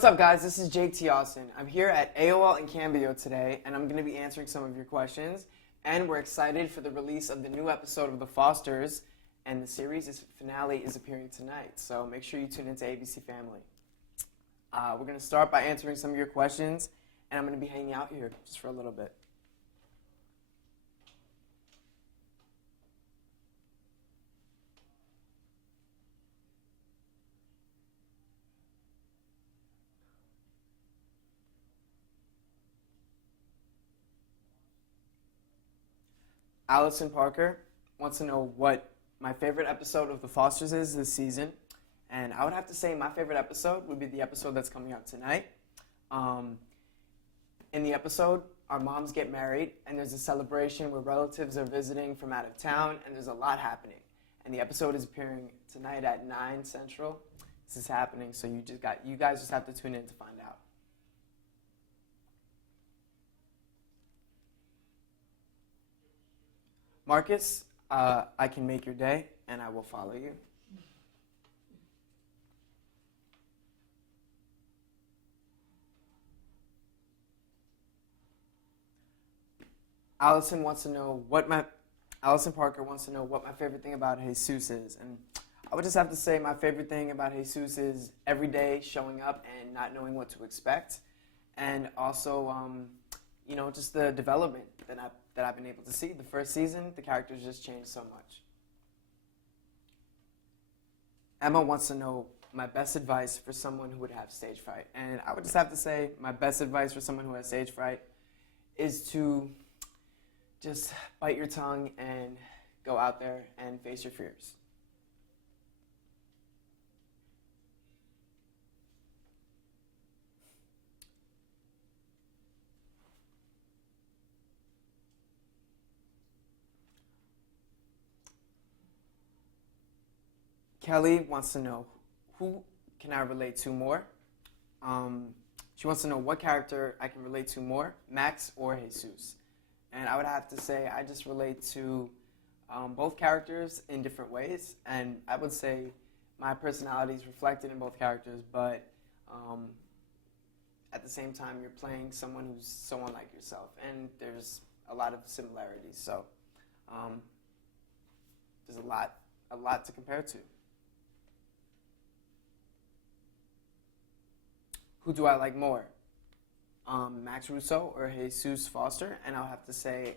what's up, guys? This is JT Austin. I'm here at AOL and Cambio today, and I'm going to be answering some of your questions. And we're excited for the release of the new episode of The Fosters, and the series' finale is appearing tonight. So make sure you tune into ABC Family. We're going to start by answering some of your questions, and I'm going to be hanging out here just for a little bit. Allison Parker wants to know what my favorite episode of The Fosters is this season. And I would have to say my favorite episode would be the episode that's coming out tonight. In the episode, our moms get married, and there's a celebration where relatives are visiting from out of town, and there's a lot happening. And the episode is appearing tonight at 9 Central. This is happening, so you guys just have to tune in to find out. Marcus, I can make your day, and I will follow you. Allison Parker wants to know what my favorite thing about Jesus is, and I would just have to say my favorite thing about Jesus is every day showing up and not knowing what to expect, and also, just the development that I've been able to see. The first season, the characters just changed so much. Emma wants to know my best advice for someone who would have stage fright. And I would just have to say my best advice for someone who has stage fright is to just bite your tongue and go out there and face your fears. Kelly wants to know, who can I relate to more? She wants to know what character I can relate to more, Max or Jesus. And I would have to say I just relate to both characters in different ways. And I would say my personality is reflected in both characters, but at the same time, you're playing someone who's so unlike yourself. And there's a lot of similarities. So there's a lot to compare to. Who do I like more? Max Russo or Jesus Foster? And I'll have to say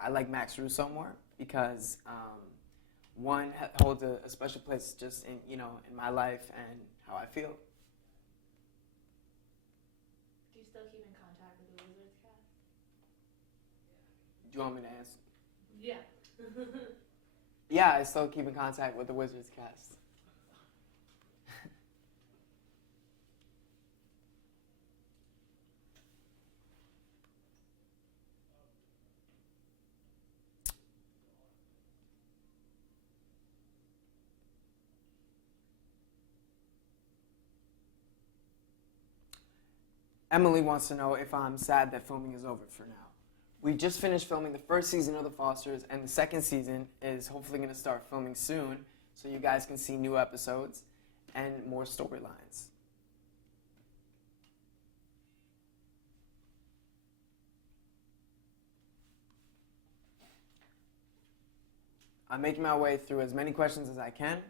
I like Max Russo more because one holds a special place just in my life and how I feel. Do you still keep in contact with the Wizards cast? Do you want me to answer? Yeah. Yeah, I still keep in contact with the Wizards cast. Emily wants to know if I'm sad that filming is over for now. We just finished filming the first season of The Fosters, and the second season is hopefully going to start filming soon, so you guys can see new episodes and more storylines. I'm making my way through as many questions as I can,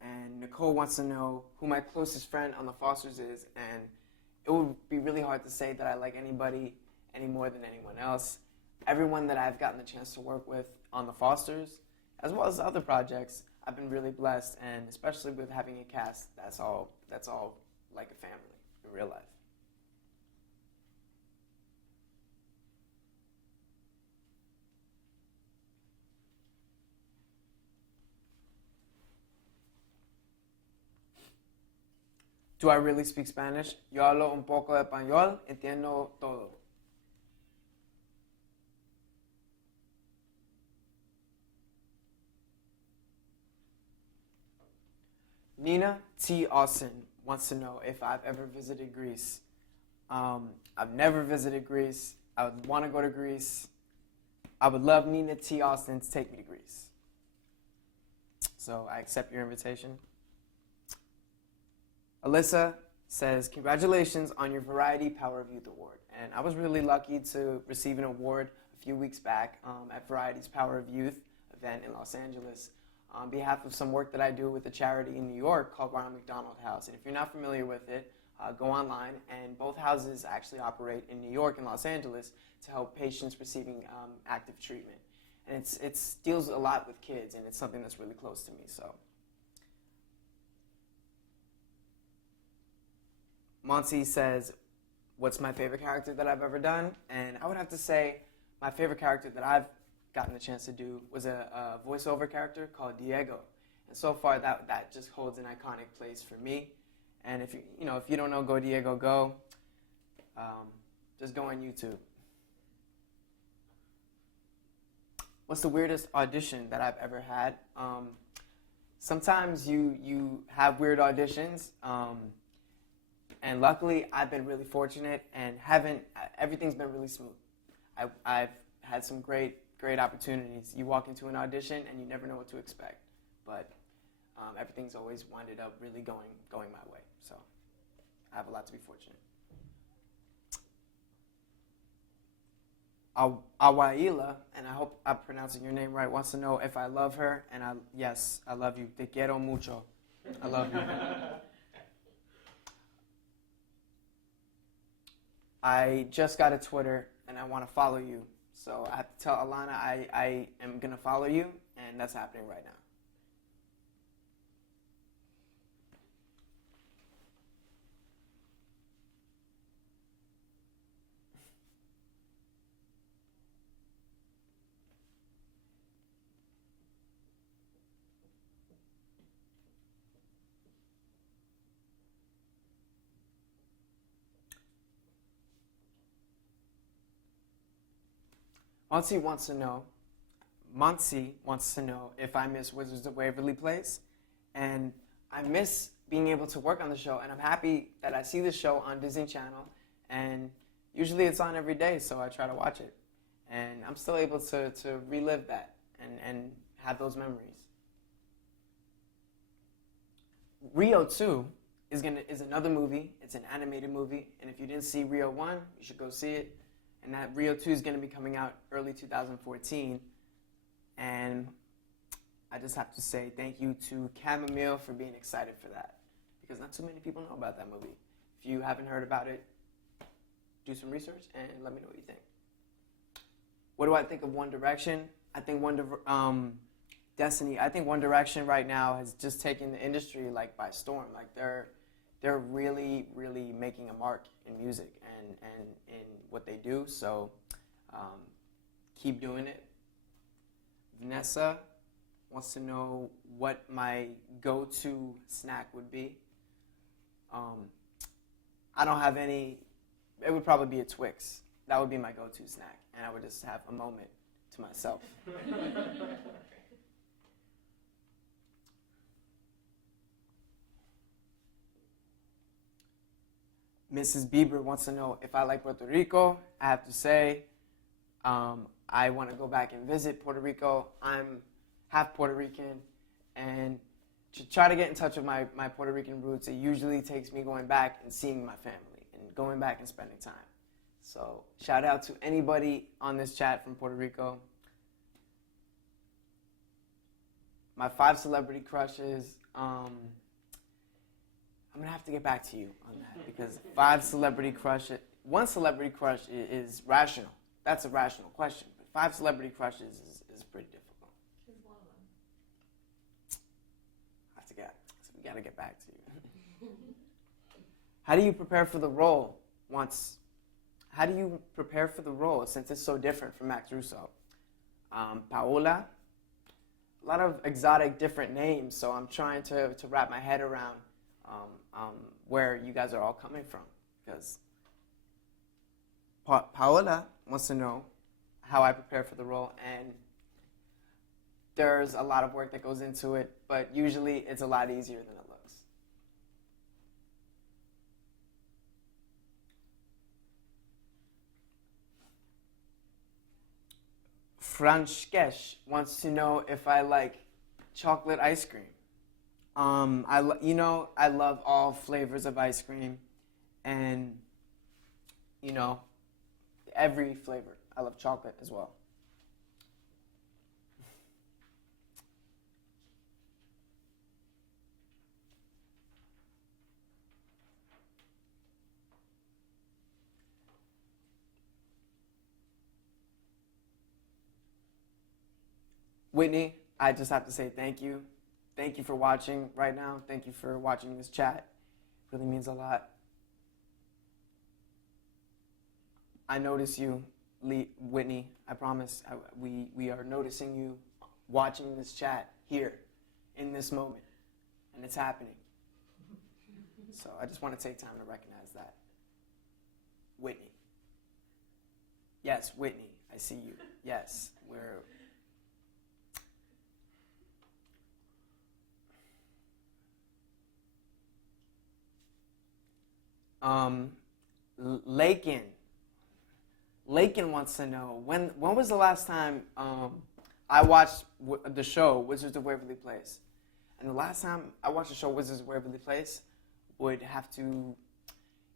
and Nicole wants to know who my closest friend on The Fosters is, and it would be really hard to say that I like anybody any more than anyone else. Everyone that I've gotten the chance to work with on The Fosters, as well as other projects, I've been really blessed, and especially with having a cast that's all like a family in real life. Do I really speak Spanish? Yo hablo un poco de español, entiendo todo. Nina T. Austin wants to know if I've ever visited Greece. I've never visited Greece. I would want to go to Greece. I would love Nina T. Austin to take me to Greece. So I accept your invitation. Alyssa says, congratulations on your Variety Power of Youth Award. And I was really lucky to receive an award a few weeks back at Variety's Power of Youth event in Los Angeles on behalf of some work that I do with a charity in New York called Ronald McDonald House. And if you're not familiar with it, go online, and both houses actually operate in New York and Los Angeles to help patients receiving active treatment. And it deals a lot with kids, and it's something that's really close to me. So, Monty says, what's my favorite character that I've ever done? And I would have to say my favorite character that I've gotten the chance to do was a voiceover character called Diego. And so far, that just holds an iconic place for me. And if you don't know Go Diego Go, just go on YouTube. What's the weirdest audition that I've ever had? Sometimes you have weird auditions, and luckily I've been really fortunate and everything's been really smooth. I've had some great opportunities. You walk into an audition and you never know what to expect, but everything's always winded up really going my way. So I have a lot to be fortunate. Awaila, and I hope I'm pronouncing your name right, wants to know if I love her, and yes, I love you. Te quiero mucho. I love you. I just got a Twitter, and I want to follow you. So I have to tell Alana I am going to follow you, and that's happening right now. Monty wants to know if I miss Wizards of Waverly Place, and I miss being able to work on the show, and I'm happy that I see the show on Disney Channel, and usually it's on every day, so I try to watch it, and I'm still able to relive that and have those memories. Rio 2 is another movie. It's an animated movie, and if you didn't see Rio 1, you should go see it. And that Rio 2 is going to be coming out early 2014. And I just have to say thank you to Chamomile for being excited for that, because not too many people know about that movie. If you haven't heard about it, do some research and let me know what you think. What do I think of One Direction? I think Destiny. I think One Direction right now has just taken the industry like by storm. Like they're really, really making a mark in music and in what they do. So keep doing it. Vanessa wants to know what my go-to snack would be. I don't have any. It would probably be a Twix. That would be my go-to snack, and I would just have a moment to myself. Mrs. Bieber wants to know if I like Puerto Rico. I have to say, I want to go back and visit Puerto Rico. I'm half Puerto Rican, and to try to get in touch with my Puerto Rican roots, it usually takes me going back and seeing my family and going back and spending time. So shout out to anybody on this chat from Puerto Rico. My 5 celebrity crushes, I'm going to have to get back to you on that, because 5 celebrity crushes, 1 celebrity crush is rational. That's a rational question. But 5 celebrity crushes is pretty difficult. Who's one of them? So we got to get back to you. How do you prepare for the role How do you prepare for the role since it's so different from Max Russo? Paola, a lot of exotic different names, so I'm trying to wrap my head around where you guys are all coming from, because Paola wants to know how I prepare for the role, and there's a lot of work that goes into it, but usually it's a lot easier than it looks. Francesh wants to know if I like chocolate ice cream. I love all flavors of ice cream, and you know, every flavor. I love chocolate as well. Whitney, I just have to say thank you. Thank you for watching right now. Thank you for watching this chat. It really means a lot. I notice you, Whitney. I promise. We are noticing you watching this chat here in this moment, and it's happening. So I just want to take time to recognize that. Whitney. Yes, Whitney. I see you. Yes, we're. Lakin. Lakin wants to know when was the last time I watched the show Wizards of Waverly Place, and the last time I watched the show Wizards of Waverly Place would have to.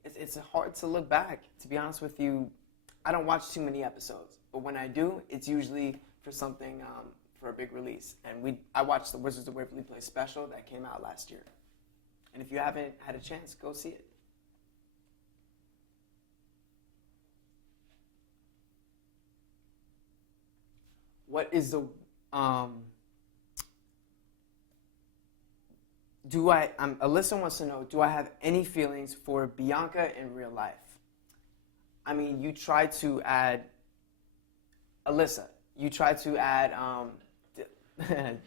It's hard to look back. To be honest with you, I don't watch too many episodes, but when I do, it's usually for something for a big release. And I watched the Wizards of Waverly Place special that came out last year, and if you haven't had a chance, go see it. What is the Alyssa wants to know, do I have any feelings for Bianca in real life? I mean, you try to add Alyssa. You try to add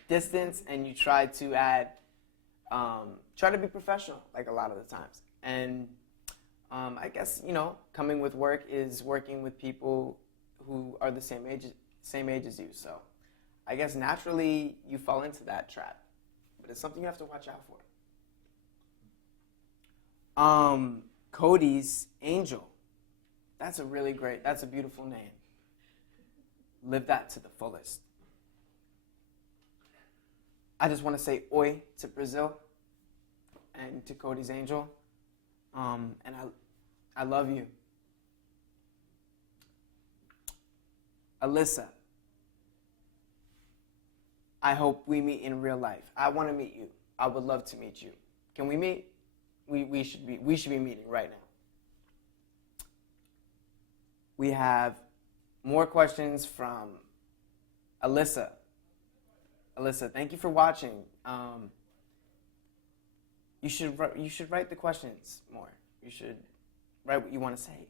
distance, and you try to add try to be professional like a lot of the times. And I guess coming with work is working with people who are the same age as you. So I guess naturally you fall into that trap, but it's something you have to watch out for. Cody's Angel. That's a beautiful name. Live that to the fullest. I just want to say oi to Brazil and to Cody's Angel. And I love you. Alyssa, I hope we meet in real life. I want to meet you. I would love to meet you. Can we meet? We should be meeting right now. We have more questions from Alyssa. Alyssa, thank you for watching. You should write the questions more. You should write what you want to say,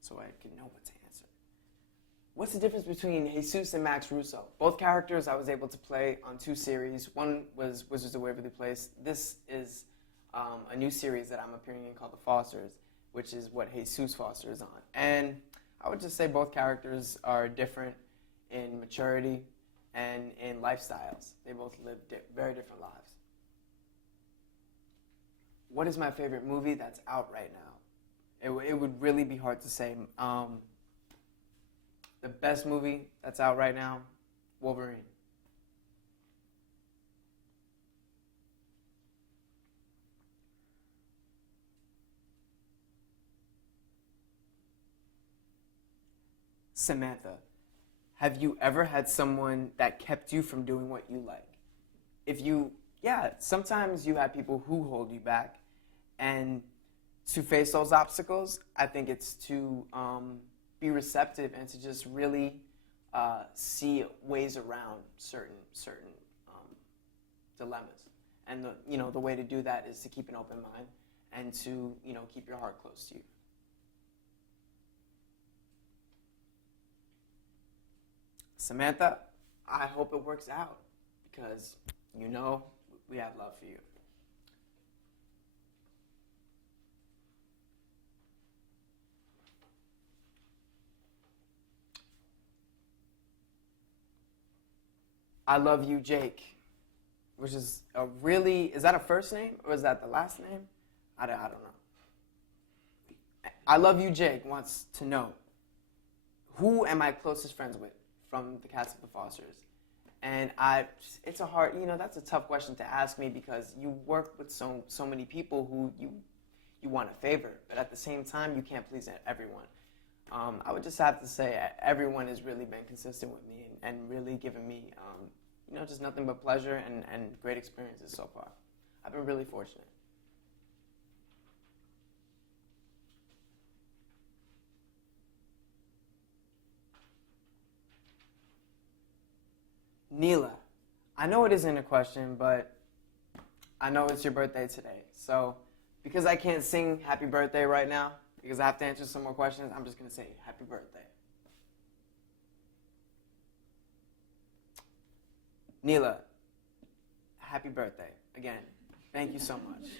so I can know what to answer. What's the difference between Jesus and Max Russo? Both characters I was able to play on 2 series. One was Wizards of Waverly Place. This is a new series that I'm appearing in called The Fosters, which is what Jesus Foster is on. And I would just say both characters are different in maturity and in lifestyles. They both live very different lives. What is my favorite movie that's out right now? It would really be hard to say. The best movie that's out right now, Wolverine. Samantha, have you ever had someone that kept you from doing what you like? Sometimes you have people who hold you back, and to face those obstacles, I think it's to be receptive and to just really see ways around certain dilemmas. And the way to do that is to keep an open mind and to keep your heart close to you. Samantha, I hope it works out because we have love for you. I love you, Jake, which is is that a first name or is that the last name? I don't know. I love you, Jake wants to know, who am I closest friends with from the cast of The Fosters? And it's a hard, that's a tough question to ask me because you work with so many people who you want to favor, but at the same time, you can't please everyone. I would just have to say everyone has really been consistent with me and really given me, just nothing but pleasure and great experiences so far. I've been really fortunate. Neela, I know it isn't a question, but I know it's your birthday today. So because I can't sing happy birthday right now, because I have to answer some more questions, I'm just going to say happy birthday. Neela, happy birthday. Again, thank you so much.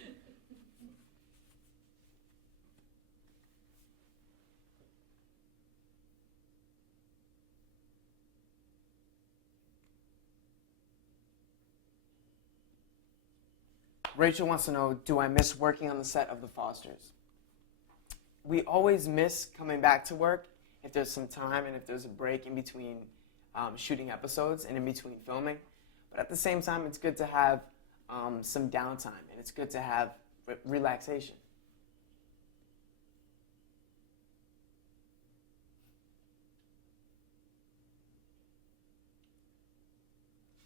Rachel wants to know, do I miss working on the set of The Fosters? We always miss coming back to work if there's some time and if there's a break in between shooting episodes and in between filming. But at the same time, it's good to have some downtime and it's good to have relaxation.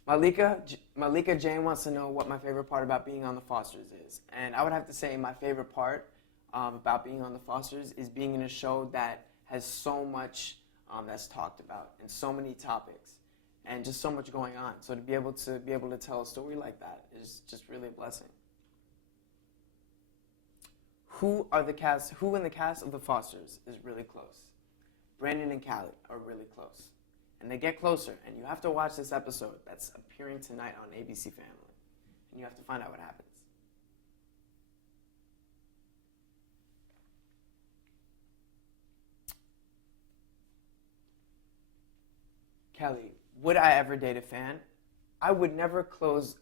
Malika Jane wants to know what my favorite part about being on The Fosters is. And I would have to say my favorite part about being on The Fosters is being in a show that has so much that's talked about and so many topics and just so much going on. So to be able to tell a story like that is just really a blessing. Who in the cast of The Fosters is really close? Brandon and Callie are really close. And they get closer, and you have to watch this episode that's appearing tonight on ABC Family. And you have to find out what happens. Kelly, would I ever date a fan? I would never close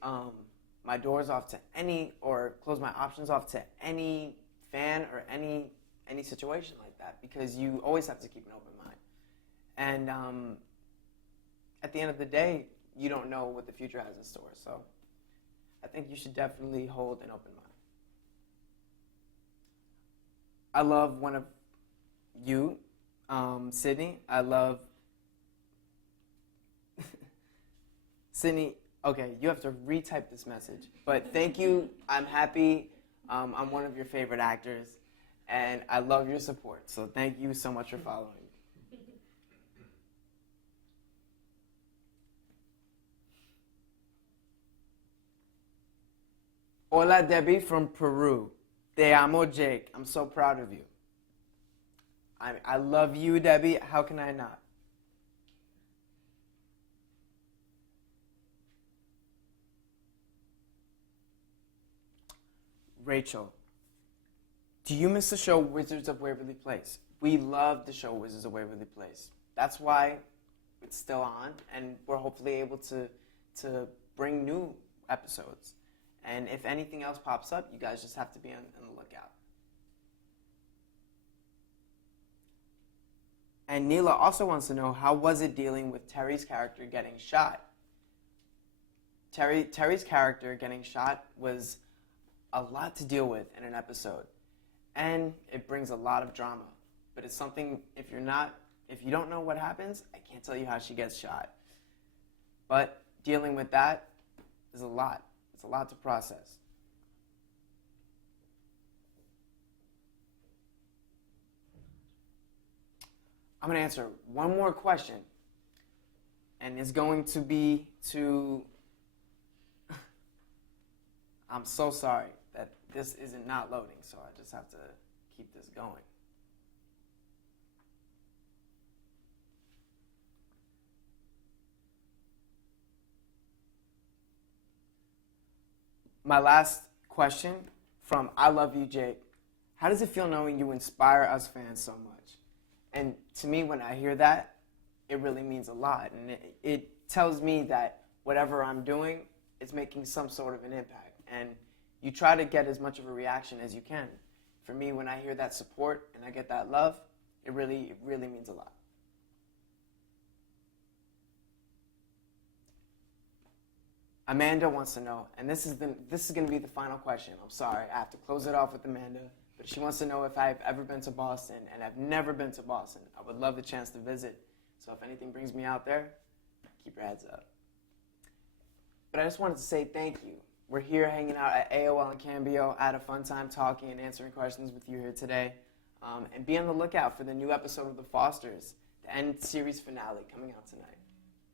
my doors off to any, or close my options off to any fan or any situation like that, because you always have to keep an open mind. And at the end of the day, you don't know what the future has in store. So I think you should definitely hold an open mind. I love one of you, Sydney. I love Sydney. Okay, you have to retype this message. But thank you. I'm happy. I'm one of your favorite actors, and I love your support. So thank you so much for following. Hola, Debbie from Peru. Te amo, Jake. I'm so proud of you. I love you, Debbie. How can I not? Rachel, do you miss the show Wizards of Waverly Place? We love the show Wizards of Waverly Place. That's why it's still on, and we're hopefully able to bring new episodes. And if anything else pops up, you guys just have to be on the lookout. And Neela also wants to know, how was it dealing with Terry's character getting shot? Terry's character getting shot was a lot to deal with in an episode. And it brings a lot of drama. But it's something, if you don't know what happens, I can't tell you how she gets shot. But dealing with that is a lot. It's a lot to process. I'm going to answer one more question. And it's going to be to... I'm so sorry that this isn't not loading, so I just have to keep this going. My last question from I Love You, Jake. How does it feel knowing you inspire us fans so much? And to me, when I hear that, it really means a lot. And it tells me that whatever I'm doing is making some sort of an impact. And you try to get as much of a reaction as you can. For me, when I hear that support and I get that love, it really means a lot. Amanda wants to know, and this is going to be the final question. I'm sorry, I have to close it off with Amanda, but she wants to know if I've ever been to Boston, and I've never been to Boston. I would love the chance to visit, so if anything brings me out there, keep your heads up. But I just wanted to say thank you. We're here hanging out at AOL and Cambio. I had a fun time talking and answering questions with you here today. And be on the lookout for the new episode of The Fosters, the end series finale coming out tonight.